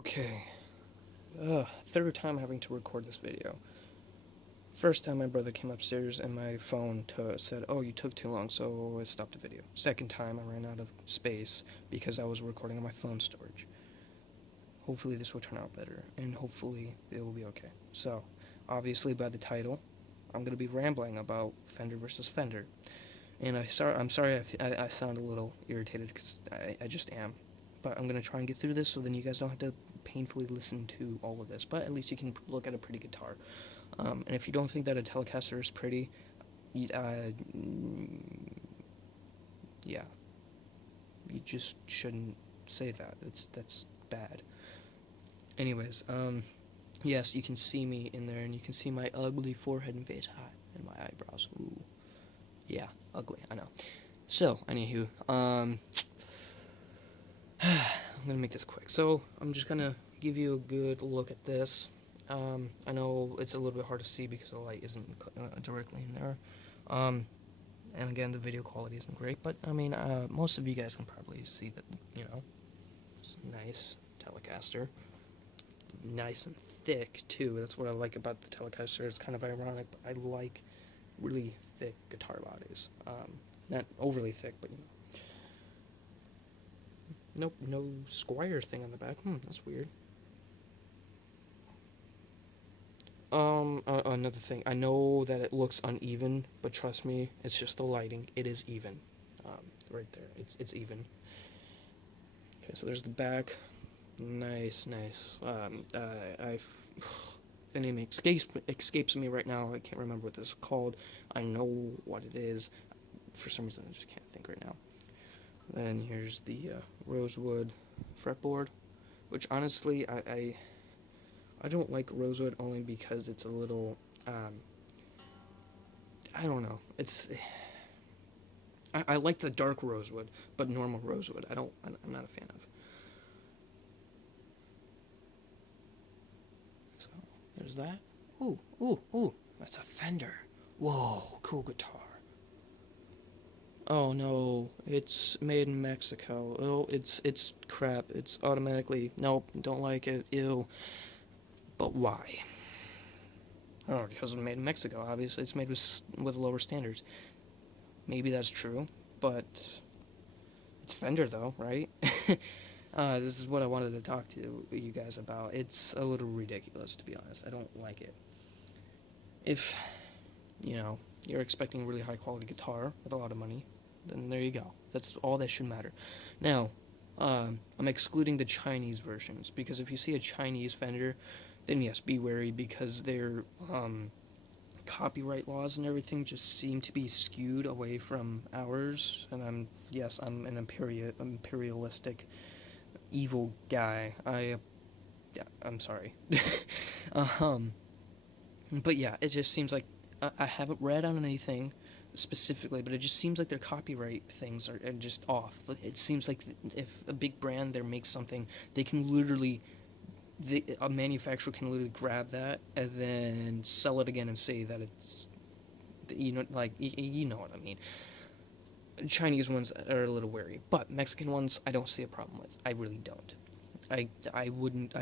Okay. Third time having to record this video. First time my brother came upstairs and my phone said, "Oh, you took too long, so I stopped the video." Second time I ran out of space because I was recording on my phone storage. Hopefully this will turn out better, and hopefully it will be okay. So, obviously by the title, I'm going to be rambling about Fender versus Fender. And I'm sorry I sound a little irritated because I just am. But I'm going to try and get through this so then you guys don't have to painfully listen to all of this. But at least you can look at a pretty guitar. And if you don't think that a Telecaster is pretty, yeah, you just shouldn't say that. That's bad. Anyways, yes, you can see me in there, and you can see my ugly forehead and face, and my eyebrows. Ooh, yeah, ugly. I know. So, anywho, I'm gonna make this quick. So, I'm just gonna give you a good look at this. I know it's a little bit hard to see because the light isn't directly in there. And again, the video quality isn't great, but I mean, most of you guys can probably see that, it's nice Telecaster. Nice and thick, too. That's what I like about the Telecaster. It's kind of ironic, but I like really thick guitar bodies. Not overly thick, but, Nope, no Squire thing on the back. That's weird. Another thing. I know that it looks uneven, but trust me, it's just the lighting. It is even. Right there. It's even. Okay, so there's the back. Nice. The name escapes me right now. I can't remember what this is called. I know what it is. For some reason, I just can't think right now. Then here's the rosewood fretboard, which honestly, I don't like rosewood only because it's a little, I don't know. I like the dark rosewood, but normal rosewood, I'm not a fan of. So, there's that. Ooh, that's a Fender. Whoa, cool guitar. Oh no, it's made in Mexico. Oh, it's crap. It's automatically, nope, don't like it, ew. But why? Oh, because it's made in Mexico, obviously. It's made with lower standards. Maybe that's true, but it's Fender though, right? This is what I wanted to talk to you guys about. It's a little ridiculous, to be honest. I don't like it. If, you're expecting a really high quality guitar with a lot of money, then there you go. That's all that should matter. Now, I'm excluding the Chinese versions, because if you see a Chinese Fender, then yes, be wary, because their copyright laws and everything just seem to be skewed away from ours. And I'm an imperialistic, evil guy. I'm sorry. But yeah, it just seems like I haven't read on anything specifically, but it just seems like their copyright things are just off. It seems like if a big brand there makes something, they can literally, a manufacturer can literally grab that and then sell it again and say that it's, you know what I mean. Chinese ones are a little wary, but Mexican ones I don't see a problem with. I really don't. I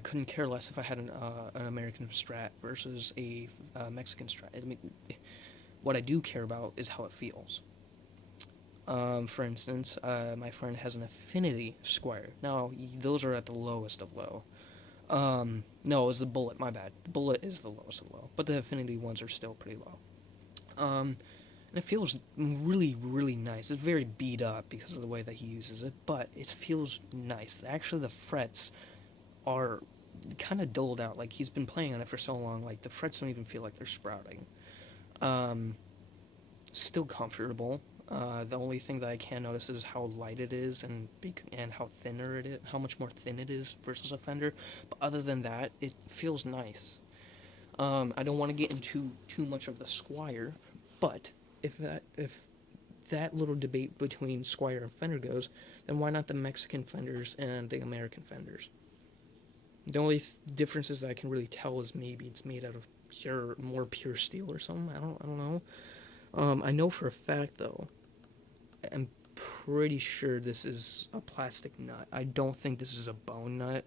couldn't care less if I had an American Strat versus a Mexican Strat. I mean, what I do care about is how it feels. For instance, my friend has an Affinity Squire. Now, those are at the lowest of low. No, it was the Bullet, my bad. The Bullet is the lowest of low, but the Affinity ones are still pretty low. And it feels really, really nice. It's very beat up because of the way that he uses it, but it feels nice. Actually, the frets are kind of dulled out. Like, he's been playing on it for so long, like, the frets don't even feel like they're sprouting. Still comfortable. The only thing that I can notice is how light it is and how thinner it is, how much more thin it is versus a Fender. But other than that, it feels nice. I don't want to get into too much of the Squire, but if that little debate between Squire and Fender goes, then why not the Mexican Fenders and the American Fenders? The only differences that I can really tell is maybe it's made out of more pure steel or something. I don't know. I know for a fact though, I'm pretty sure this is a plastic nut. I don't think this is a bone nut.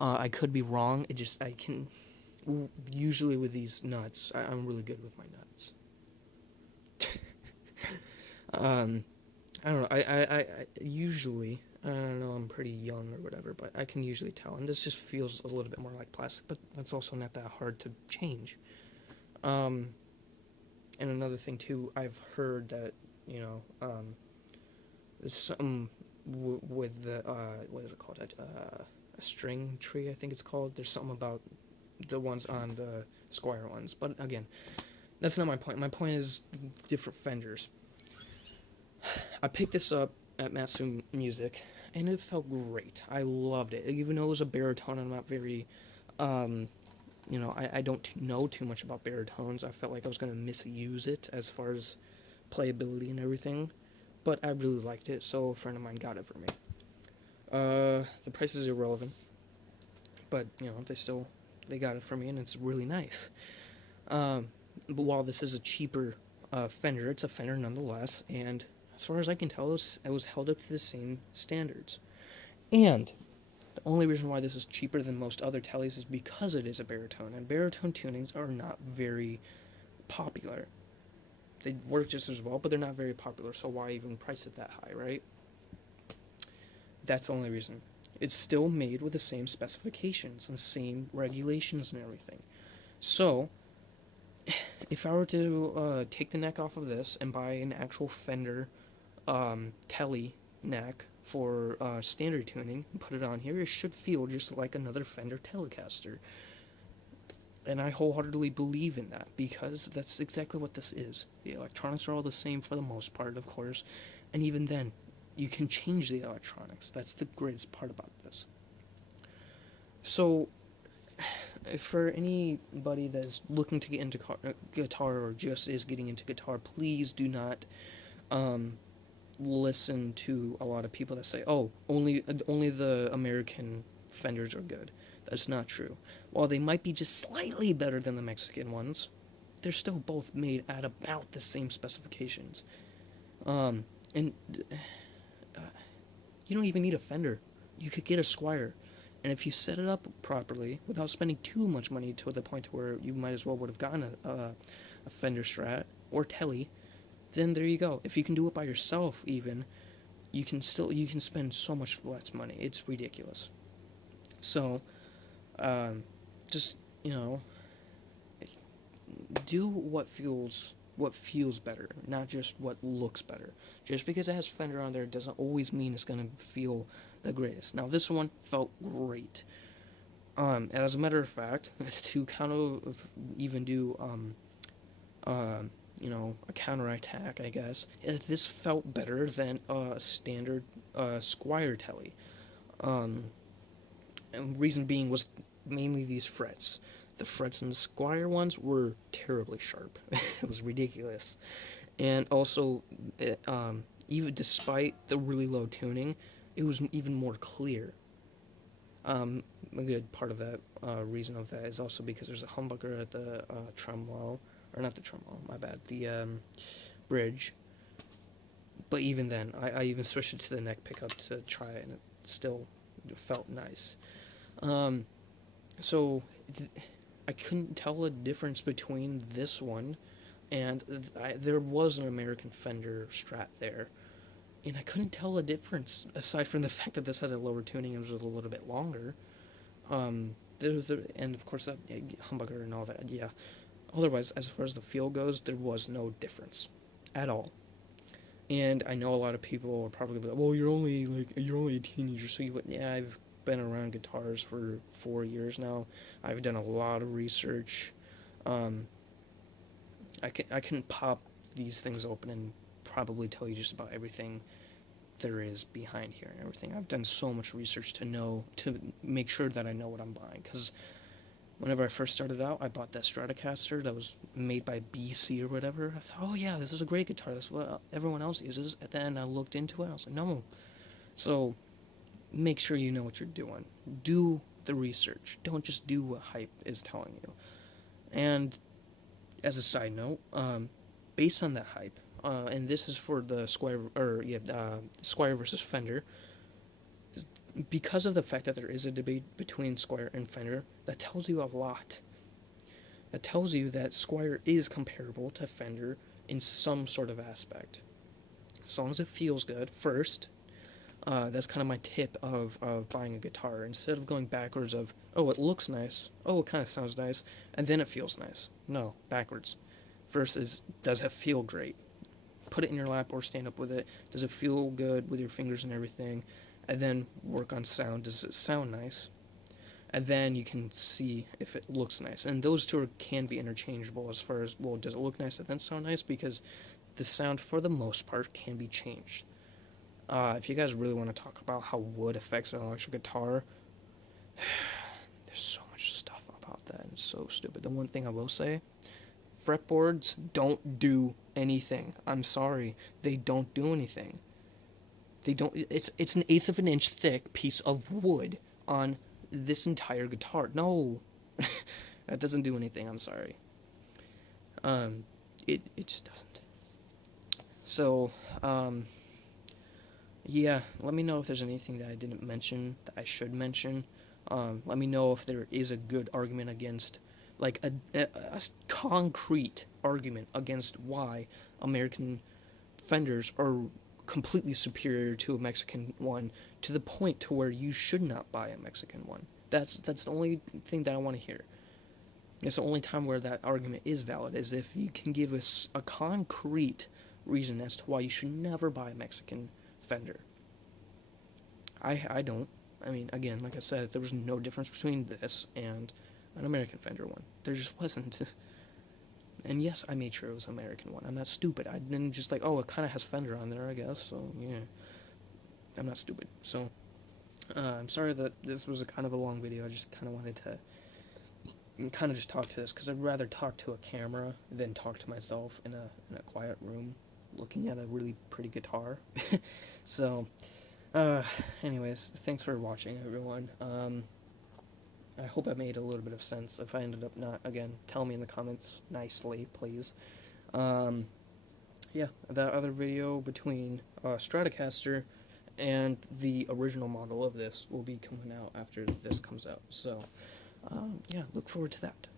I could be wrong. I can, usually with these nuts, I'm really good with my nuts. um, I don't know. I usually, I don't know, I'm pretty young or whatever, but I can usually tell. And this just feels a little bit more like plastic, but that's also not that hard to change. Um, and another thing too, I've heard that, you know, there's something with the, what is it called? A string tree, I think it's called. There's something about the ones on the Squire ones. But again, that's not my point. My point is different Fenders. I picked this up at Matsu Music, and it felt great. I loved it. Even though it was a baritone, I'm not very, um, I don't know too much about baritones. I felt like I was going to misuse it as far as playability and everything. But I really liked it, so a friend of mine got it for me. The price is irrelevant, but, they got it for me, and it's really nice. But while this is a cheaper Fender, it's a Fender nonetheless, and as far as I can tell, it was held up to the same standards. And the only reason why this is cheaper than most other tellies is because it is a baritone, and baritone tunings are not very popular. They work just as well, but they're not very popular, so why even price it that high, right? That's the only reason. It's still made with the same specifications and same regulations and everything. So, if I were to take the neck off of this and buy an actual Fender telly neck for standard tuning and put it on here, it should feel just like another Fender Telecaster. And I wholeheartedly believe in that, because that's exactly what this is. The electronics are all the same for the most part, of course, and even then, you can change the electronics. That's the greatest part about this. So, for anybody that's looking to get into guitar or just is getting into guitar, please do not listen to a lot of people that say, "Oh, only the American Fenders are good." That's not true. While they might be just slightly better than the Mexican ones, they're still both made at about the same specifications. And you don't even need a Fender. You could get a Squire. And if you set it up properly, without spending too much money to the point where you might as well would have gotten a Fender Strat or Telly, then there you go. If you can do it by yourself, even, you can spend so much less money. It's ridiculous. So, just, do what feels better, not just what looks better. Just because it has Fender on there doesn't always mean it's gonna feel the greatest. Now this one felt great. And as a matter of fact, to kind of even do a counterattack, I guess, this felt better than a standard Squire Telly. And reason being was mainly these frets. The frets in the Squire ones were terribly sharp. It was ridiculous. And also, even despite the really low tuning, it was even more clear. A good part of that reason of that is also because there's a humbucker at the tremolo, or not the tremolo, my bad, the bridge. But even then, I even switched it to the neck pickup to try it, and it still felt nice. So I couldn't tell a difference between this one and there was an American Fender Strat there, and I couldn't tell a difference aside from the fact that this had a lower tuning and was a little bit longer. And of course that humbucker and all that. Yeah. Otherwise, as far as the feel goes, there was no difference at all. And I know a lot of people are probably like, "Well, you're only a teenager, so you would." Yeah, I've been around guitars for 4 years now. I've done a lot of research. I can pop these things open and probably tell you just about everything there is behind here and everything. I've done so much research to make sure that I know what I'm buying, because whenever I first started out, I bought that Stratocaster that was made by BC or whatever. I thought, oh yeah, this is a great guitar. That's what everyone else uses. And then I looked into it. I was like, no. So make sure you know what you're doing. Do the research. Don't just do what hype is telling you. And as a side note, based on that hype, and this is for the Squire versus Fender. because of the fact that there is a debate between Squier and Fender, that tells you a lot. That tells you that Squier is comparable to Fender in some sort of aspect. As long as it feels good, first, that's kind of my tip of buying a guitar. Instead of going backwards of, oh, it looks nice, oh, it kind of sounds nice, and then it feels nice. No, backwards. First is, does it feel great? Put it in your lap or stand up with it. Does it feel good with your fingers and everything? And then work on sound. Does it sound nice? And then you can see if it looks nice. And those two can be interchangeable as far as, well, does it look nice and then sound nice? Because the sound, for the most part, can be changed. If you guys really want to talk about how wood affects an electric guitar, there's so much stuff about that, and it's so stupid. The one thing I will say, fretboards don't do anything. I'm sorry, they don't do anything. They don't. It's an eighth of an inch thick piece of wood on this entire guitar. No, that doesn't do anything. I'm sorry. It just doesn't. So, yeah, let me know if there's anything that I didn't mention that I should mention. Let me know if there is a good argument against, like a concrete argument against why American Fenders are completely superior to a Mexican one, to the point to where you should not buy a Mexican one. That's the only thing that I want to hear. It's the only time where that argument is valid, is if you can give us a concrete reason as to why you should never buy a Mexican Fender. I don't. I mean, again, like I said, there was no difference between this and an American Fender one. There just wasn't. And yes, I made sure it was an American one. I'm not stupid. I didn't just like, oh, it kind of has Fender on there, I guess. So, yeah. I'm not stupid. So, I'm sorry that this was a kind of a long video. I just kind of wanted to kind of just talk to this, because I'd rather talk to a camera than talk to myself in a quiet room looking at a really pretty guitar. So, anyways, thanks for watching, everyone. I hope I made a little bit of sense. If I ended up not, again, tell me in the comments nicely, please. Yeah, that other video between Stratocaster and the original model of this will be coming out after this comes out. So, yeah, look forward to that.